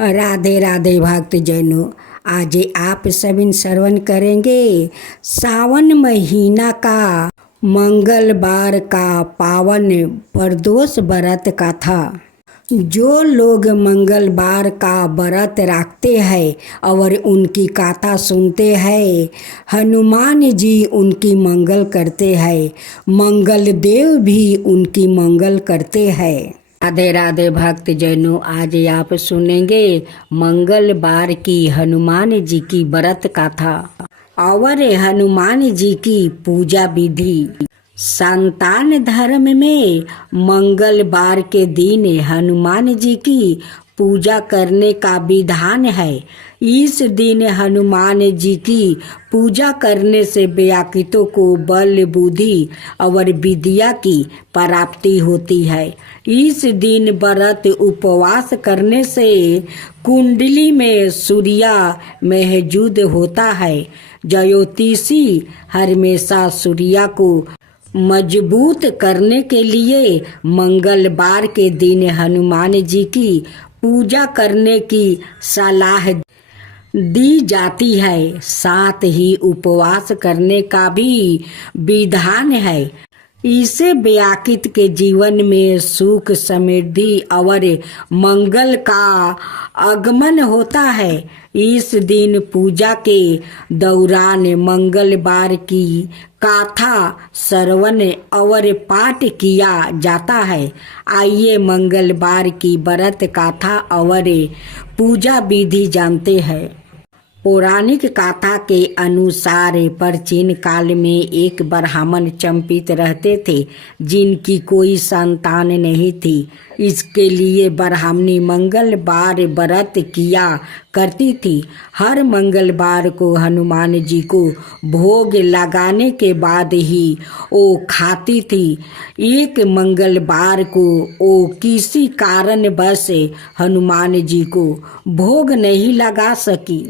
राधे राधे भक्त जनों, आज आप सभी श्रवण करेंगे सावन महीना का मंगलवार का पावन प्रदोष व्रत का था। जो लोग मंगलवार का व्रत रखते हैं और उनकी कथा सुनते हैं, हनुमान जी उनकी मंगल करते हैं, मंगल देव भी उनकी मंगल करते हैं। राधे राधे भक्त जनों, आज आप सुनेंगे मंगलवार की हनुमान जी की व्रत कथा और हनुमान जी की पूजा विधि। संतान धर्म में मंगलवार के दिन हनुमान जी की पूजा करने का विधान है। इस दिन हनुमान जी की पूजा करने से व्याकृतों को बल बुद्धि और विद्या की प्राप्ति होती है। इस दिन व्रत उपवास करने से कुंडली में सूर्य मौजूद होता है। ज्योतिषी हमेशा सूर्य को मजबूत करने के लिए मंगलवार के दिन हनुमान जी की पूजा करने की सलाह दी जाती है। साथ ही उपवास करने का भी विधान है। इसे व्याकृत के जीवन में सुख समृद्धि और मंगल का आगमन होता है। इस दिन पूजा के दौरान मंगलवार की कथा श्रवण और पाठ किया जाता है। आइए मंगलवार की व्रत कथा और पूजा विधि जानते हैं। पौराणिक कथा के अनुसार प्राचीन काल में एक ब्राह्मण चंपित रहते थे, जिनकी कोई संतान नहीं थी। इसके लिए ब्राह्मणी मंगलवार व्रत किया करती थी। हर मंगलवार को हनुमान जी को भोग लगाने के बाद ही वो खाती थी। एक मंगलवार को वो किसी कारणवश हनुमान जी को भोग नहीं लगा सकी।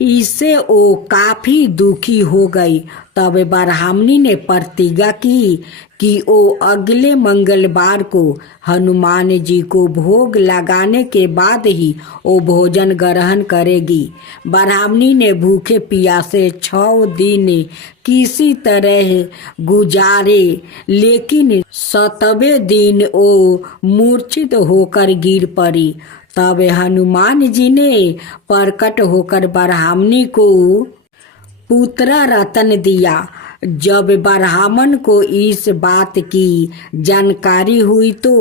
इससे वो काफी दुखी हो गई। तब ब्राह्मणी ने प्रतिज्ञा की कि वो अगले मंगलवार को हनुमान जी को भोग लगाने के बाद ही वो भोजन ग्रहण करेगी। ब्राह्मणी ने भूखे प्यासे 6 दिन किसी तरह गुजारे, लेकिन 7वें दिन वो मूर्छित होकर गिर पड़ी। तब हनुमान जी ने प्रकट होकर ब्राह्मणी को पुत्र रत्न दिया। जब ब्राह्मण को इस बात की जानकारी हुई तो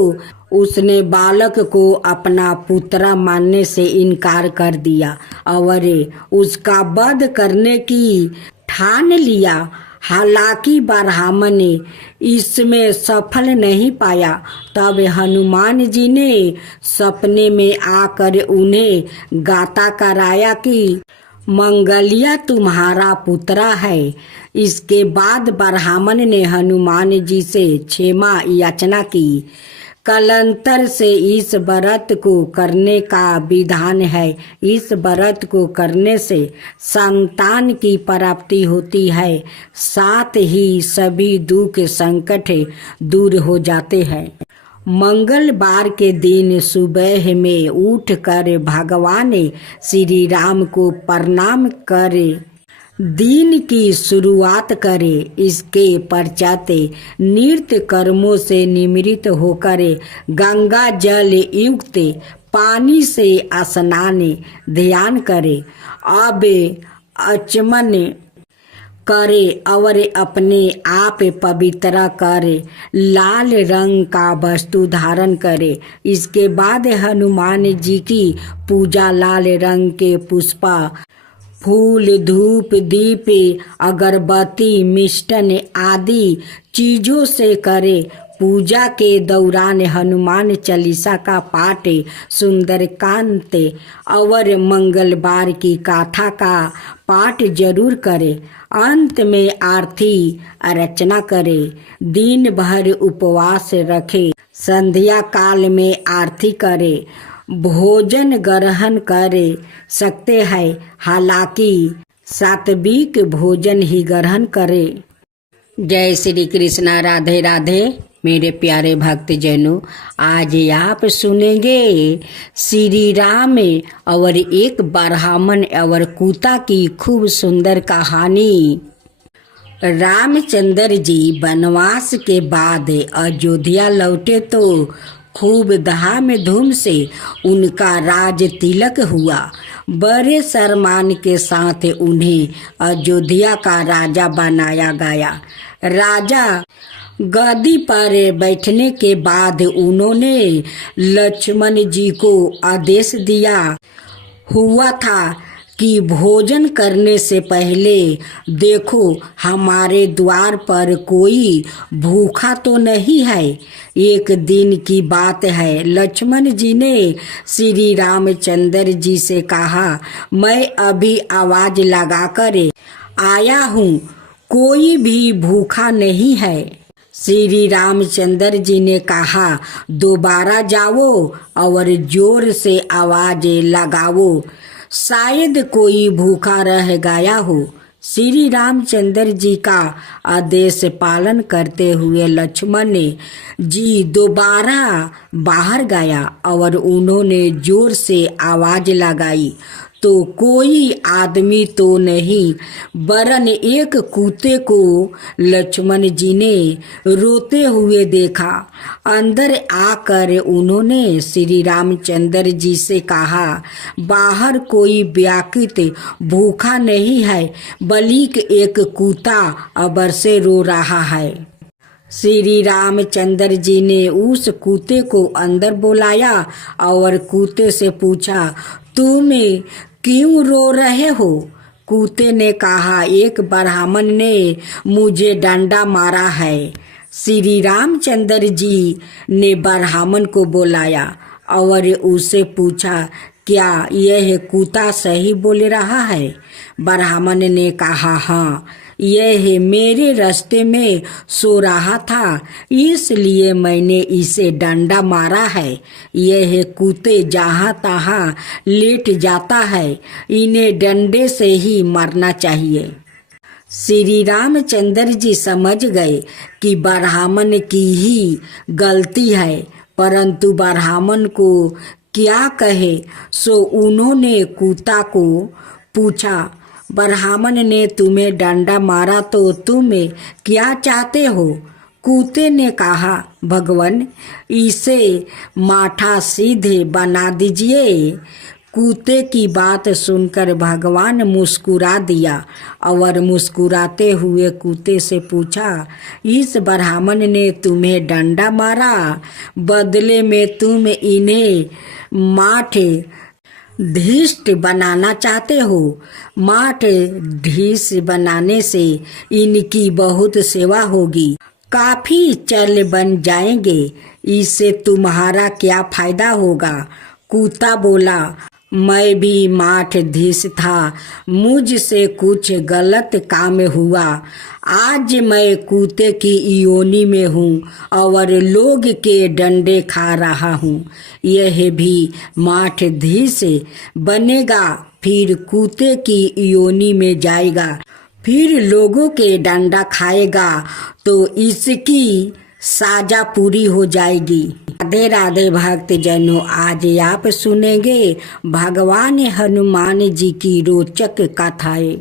उसने बालक को अपना पुत्र मानने से इनकार कर दिया और उसका वध करने की ठान लिया। हालांकि ब्राह्मण ने इसमें सफल नहीं पाया। तब हनुमान जी ने सपने में आकर उन्हें गाता कराया कि मंगलिया तुम्हारा पुत्र है। इसके बाद ब्राह्मण ने हनुमान जी से क्षमा याचना की। कालांतर से इस व्रत को करने का विधान है। इस व्रत को करने से संतान की प्राप्ति होती है, साथ ही सभी दुख संकट दूर हो जाते हैं। मंगलवार के दिन सुबह में उठकर भगवान श्री राम को प्रणाम करे दिन की शुरुआत करें। इसके पश्चात नृत्य कर्मों से निवृत्त होकर गंगा जल युक्त पानी से स्नान ध्यान करे। अब आचमन करे और अपने आप पवित्र करे, लाल रंग का वस्त्र धारण करे। इसके बाद हनुमान जी की पूजा लाल रंग के पुष्प, फूल, धूप, दीप, अगरबत्ती, मिष्टन आदि चीजों से करे। पूजा के दौरान हनुमान चालीसा का पाठ, सुंदरकांड और मंगलवार की कथा का पाठ जरूर करे। अंत में आरती अर्चना करे। दिन भर उपवास रखे। संध्या काल में आरती करे। भोजन ग्रहण कर सकते हैं, हालांकि सात्विक भोजन ही ग्रहण करें। जय श्री कृष्ण। राधे राधे। मेरे प्यारे भक्तजनों, आज आप सुनेंगे श्री राम और एक ब्राह्मण और कुत्ता की खूब सुंदर कहानी। रामचंद्र जी वनवास के बाद अयोध्या लौटे तो खूब धाम धूम से उनका राज तिलक हुआ। बड़े सम्मान के साथ उन्हें अयोध्या का राजा बनाया गया। राजा गद्दी पर बैठने के बाद उन्होंने लक्ष्मण जी को आदेश दिया हुआ था कि भोजन करने से पहले देखो हमारे द्वार पर कोई भूखा तो नहीं है। एक दिन की बात है, लक्ष्मण जी ने श्री रामचंद्र जी से कहा, मैं अभी आवाज लगाकर आया हूँ, कोई भी भूखा नहीं है। श्री रामचंद्र जी ने कहा, दोबारा जाओ और जोर से आवाज लगाओ, शायद कोई भूखा रह गया हो। श्री रामचंद्र जी का आदेश पालन करते हुए लक्ष्मण जी दोबारा बाहर गया और उन्होंने जोर से आवाज लगाई तो कोई आदमी तो नहीं, वरन एक कुत्ते को लक्ष्मण जी ने रोते हुए देखा। अंदर आकर उन्होंने श्री रामचंद्र जी से कहा, बाहर कोई व्याकुत भूखा नहीं है, बल्कि एक कुत्ता अबर से रो रहा है। श्री रामचंद्र जी ने उस कुत्ते को अंदर बुलाया और कुत्ते से पूछा, तुम क्यों रो रहे हो? कुत्ते ने कहा, एक ब्राह्मण ने मुझे डंडा मारा है। श्री रामचंद्र जी ने ब्राह्मण को बुलाया और उससे पूछा, क्या यह कुत्ता सही बोल रहा है? ब्राह्मण ने कहा, हाँ, यह मेरे रास्ते में सो रहा था, इसलिए मैंने इसे डंडा मारा है। यह कुत्ते जहाँ तहाँ लेट जाता है, इन्हें डंडे से ही मारना चाहिए। श्री रामचंद्र जी समझ गए कि ब्राह्मण की ही गलती है, परंतु ब्राह्मण को क्या कहे, सो उन्होंने कुत्ता को पूछा, ब्राह्मण ने तुम्हें डंडा मारा तो तुम क्या चाहते हो? कुत्ते ने कहा, भगवान, इसे माथा सीधे बना दीजिए। कुत्ते की बात सुनकर भगवान मुस्कुरा दिया और मुस्कुराते हुए कुत्ते से पूछा, इस ब्राह्मण ने तुम्हें डंडा मारा, बदले में तुम इन्हें माठ धीष्ट बनाना चाहते हो। माठ ढीस बनाने से इनकी बहुत सेवा होगी, काफी चल बन जाएंगे, इससे तुम्हारा क्या फायदा होगा? कुत्ता बोला, मैं भी माठ धीस था, मुझसे कुछ गलत काम हुआ, आज मैं कुत्ते की योनि में हूँ और लोग के डंडे खा रहा हूँ। यह भी माठ धीस बनेगा, फिर कुत्ते की योनि में जाएगा, फिर लोगों के डंडा खाएगा तो इसकी साजा पूरी हो जाएगी। राधे राधे भक्तजनों, आज आप सुनेंगे भगवान हनुमान जी की रोचक कथाएं।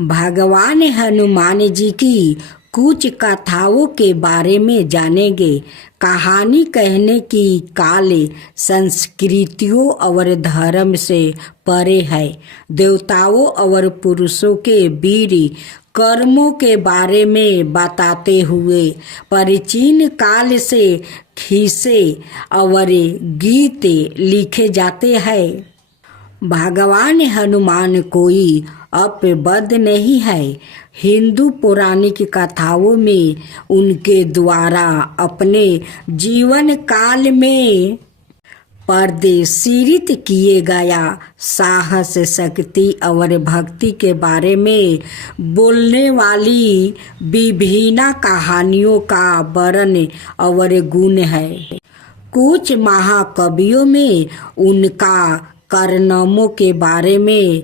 भगवान हनुमान जी की कुछ कथाओं के बारे में जानेंगे। कहानी कहने की काल संस्कृतियों और धर्म से परे है। देवताओं और पुरुषों के वीर कर्मों के बारे में बताते हुए प्राचीन काल से खिस्से और गीत लिखे जाते हैं। भगवान हनुमान कोई अपबद नहीं है। हिंदू पौराणिक कथाओं में उनके द्वारा अपने जीवन काल में प्रदर्शित किए गया साहस, शक्ति और भक्ति के बारे में बोलने वाली विभिन्न कहानियों का वर्णन और गुण है। कुछ महाकवियों में उनका कारनामों के बारे में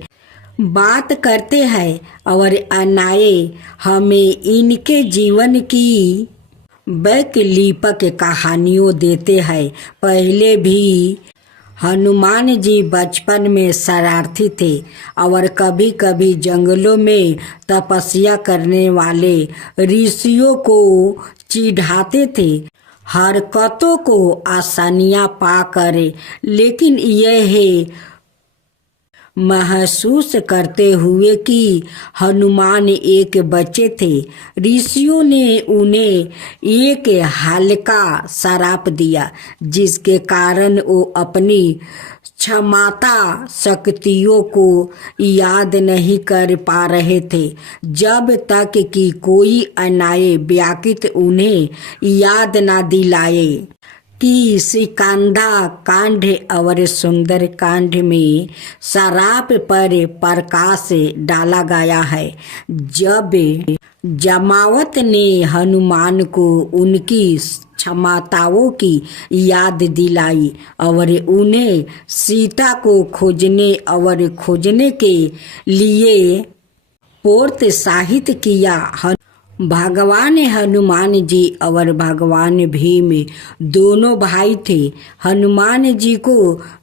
बात करते हैं और अन्य हमें इनके जीवन की वैकल्पिक कहानियों देते हैं। पहले भी हनुमान जी बचपन में शरारती थे और कभी कभी जंगलों में तपस्या करने वाले ऋषियों को चिढ़ाते थे हरकतों को आसानियां पाकर, लेकिन यह महसूस करते हुए कि हनुमान एक बच्चे थे, ऋषियों ने उन्हें एक हल्का श्राप दिया, जिसके कारण वो अपनी क्षमता शक्तियों को याद नहीं कर पा रहे थे, जब तक कि कोई अन्याय व्याकृत उन्हें याद न दिलाए कि सिकंदा कांड और सुंदर कांड में शराप पर प्रकाश डाला गया है। जब जमावत ने हनुमान को उनकी क्षमताओं की याद दिलाई और उन्हें सीता को खोजने के लिए प्रोत्साहित किया। भगवान हनुमान जी और भगवान भीम दोनों भाई थे। हनुमान जी को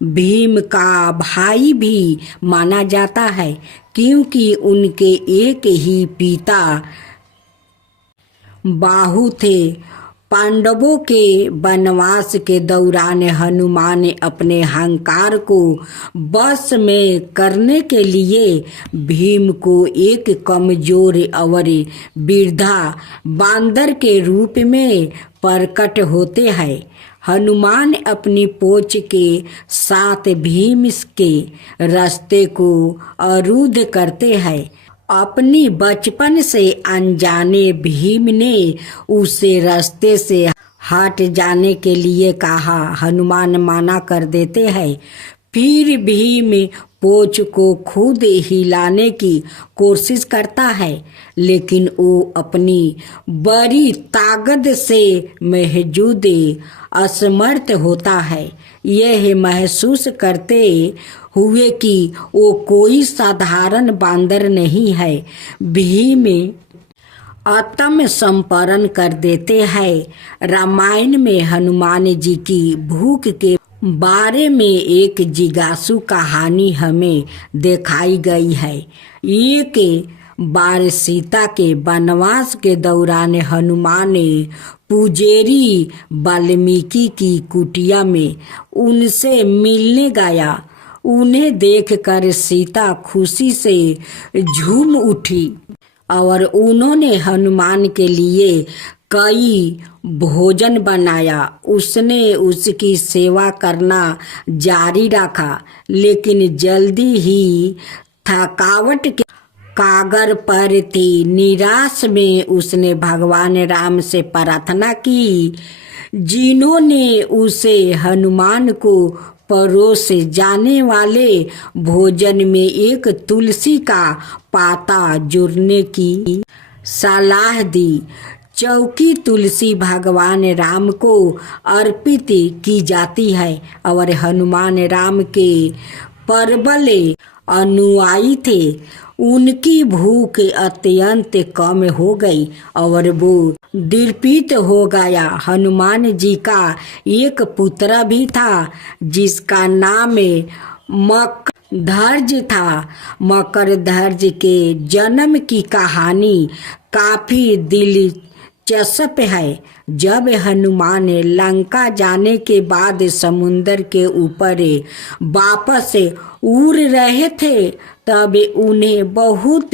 भीम का भाई भी माना जाता है, क्योंकि उनके एक ही पिता बाहु थे। पांडवों के वनवास के दौरान हनुमान अपने अहंकार को बस में करने के लिए भीम को एक कमजोर और वृद्धा बांदर के रूप में प्रकट होते हैं। हनुमान अपनी पूंछ के साथ भीम के रास्ते को अवरुद्ध करते हैं। अपनी बचपन से अनजाने भीम ने उसे रास्ते से हट जाने के लिए कहा। हनुमान मना कर देते हैं। फिर भीम पूंछ को खुद हिलाने की कोशिश करता है, लेकिन वो अपनी बड़ी ताकत से महजूद असमर्थ होता है, यह महसूस करते हुए कि वो कोई साधारण बांदर नहीं है। भीम आत्मसमर्पण कर देते हैं। रामायण में हनुमान जी की भूख के बारे में एक जिज्ञासु कहानी हमें दिखाई गई है। एक बार सीता के वनवास के दौरान हनुमान पुजारी वाल्मीकि की कुटिया में उनसे मिलने गया। उन्हें देखकर सीता खुशी से झूम उठी और उन्होंने हनुमान के लिए कई भोजन बनाया। उसने उसकी सेवा करना जारी रखा, लेकिन जल्दी ही थकावट के कागर पर थी। निराश में उसने भगवान राम से प्रार्थना की, जिन्होंने उसे हनुमान को परोसे जाने वाले भोजन में एक तुलसी का पाता जोड़ने की सलाह दी। चौकी तुलसी भगवान राम को अर्पित की जाती है और हनुमान राम के प्रबल अनुयायी थे। उनकी भूख अत्यंत कम हो गई और वो दीर्पित हो गया। हनुमान जी का एक पुत्र भी था, जिसका नाम मकरध्वज था। मकरध्वज के जन्म की कहानी काफी दिलचस्प है। जब हनुमान लंका जाने के बाद समुद्र के ऊपर वापस उड़ रहे थे, तब उन्हें बहुत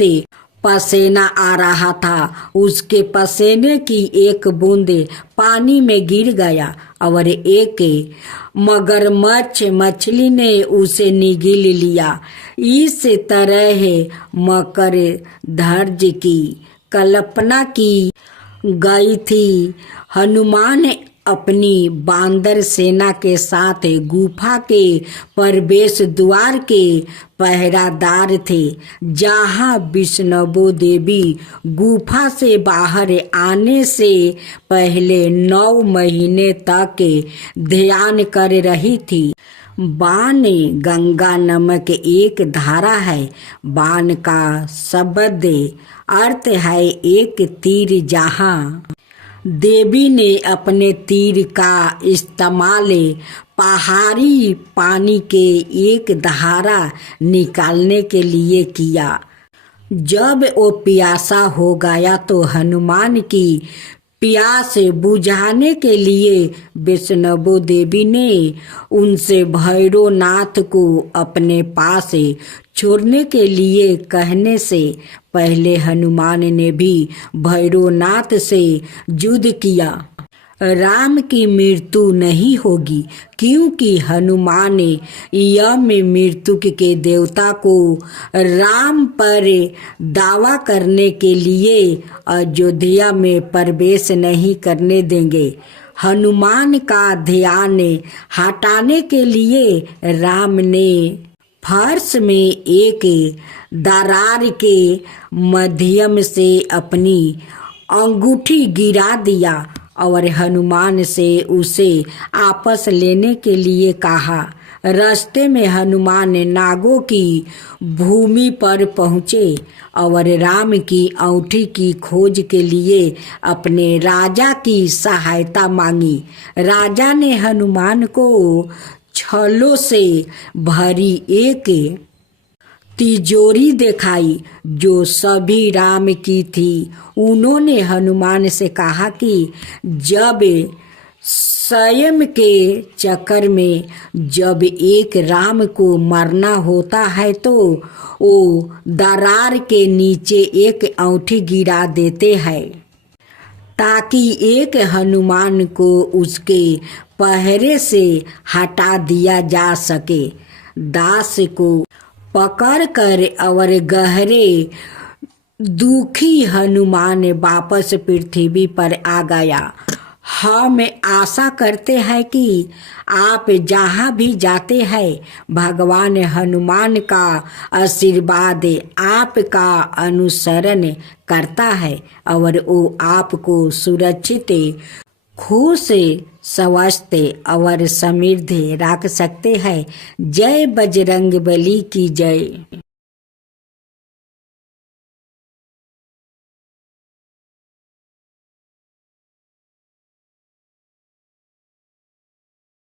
पसीना आ रहा था। उसके पसीने की एक बूंद पानी में गिर गया और एक मगरमच्छ मछली ने उसे निगल लिया। इस तरह मकरध्वज की कल्पना की गई थी। हनुमान अपनी बांदर सेना के साथ गुफा के प्रवेश द्वार के पहरादार थे, जहां वैष्णो देवी गुफा से बाहर आने से पहले 9 महीने तक ध्यान कर रही थी। बाण गंगा नामक एक धारा है। बाण का शब्द अर्थ है एक तीर, जहां देवी ने अपने तीर का इस्तेमाल पहाड़ी पानी के एक धारा निकालने के लिए किया। जब वो प्यासा हो गया तो हनुमान की प्यास बुझाने के लिए वैष्णव देवी ने उनसे भैरवनाथ को अपने पास छोड़ने के लिए कहने से पहले हनुमान ने भी भैरवनाथ से युद्ध किया। राम की मृत्यु नहीं होगी, क्योंकि हनुमान यम मृत्यु के देवता को राम पर दावा करने के लिए अयोध्या में प्रवेश नहीं करने देंगे। हनुमान का ध्यान हटाने के लिए राम ने फर्श में एक दरार के माध्यम से अपनी अंगूठी गिरा दिया और हनुमान से उसे आपस लेने के लिए कहा। रास्ते में हनुमान नागों की भूमि पर पहुँचे और राम की अंगूठी की खोज के लिए अपने राजा की सहायता मांगी। राजा ने हनुमान को छलों से भरी एक तिजोरी दिखाई जो सभी राम की थी। उन्होंने हनुमान से कहा कि जब स्वयं के चक्कर में जब एक राम को मरना होता है तो वो दरार के नीचे एक अंगूठी गिरा देते हैं ताकि एक हनुमान को उसके पहरे से हटा दिया जा सके। दास को पकड़कर और गहरे दुखी हनुमान वापस पृथ्वी पर आ गया। हम आशा करते हैं कि आप जहाँ भी जाते हैं भगवान हनुमान का आशीर्वाद आपका अनुसरण करता है और वो आपको सुरक्षित, खुश, स्वस्थ और समृद्ध रख सकते हैं। जय बजरंगबली की जय।